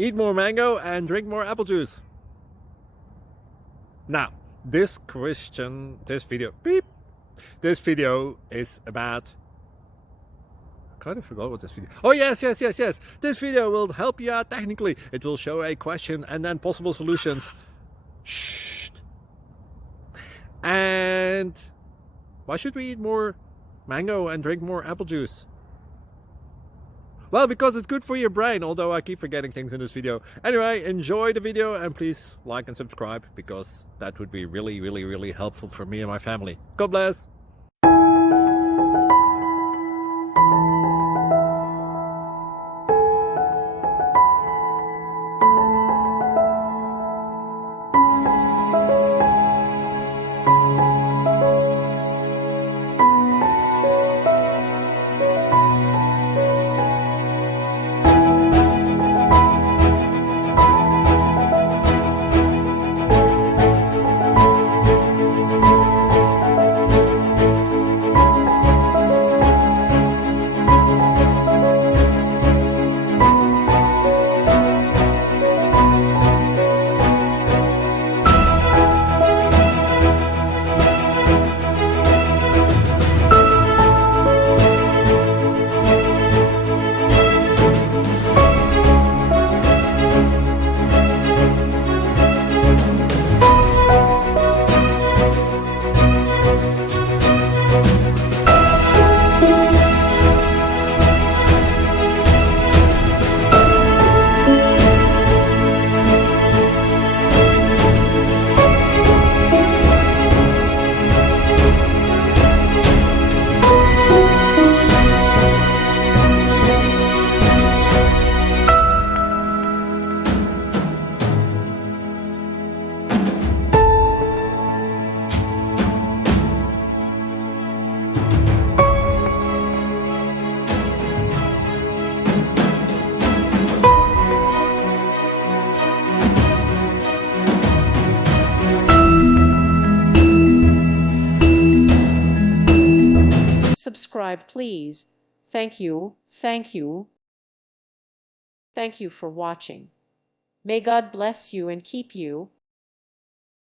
eat more mango and drink more apple juice. Now, this video is about, I kind of forgot what this video. Oh yes. This video will help you out technically. It will show a question and then possible solutions. Shh. And why should we eat more mango and drink more apple juice? Well, because it's good for your brain, although I keep forgetting things in this video. Anyway, enjoy the video and please like and subscribe, because that would be really helpful for me and my family. God bless! Subscribe, please. Thank you. Thank you. Thank you for watching. May God bless you and keep you.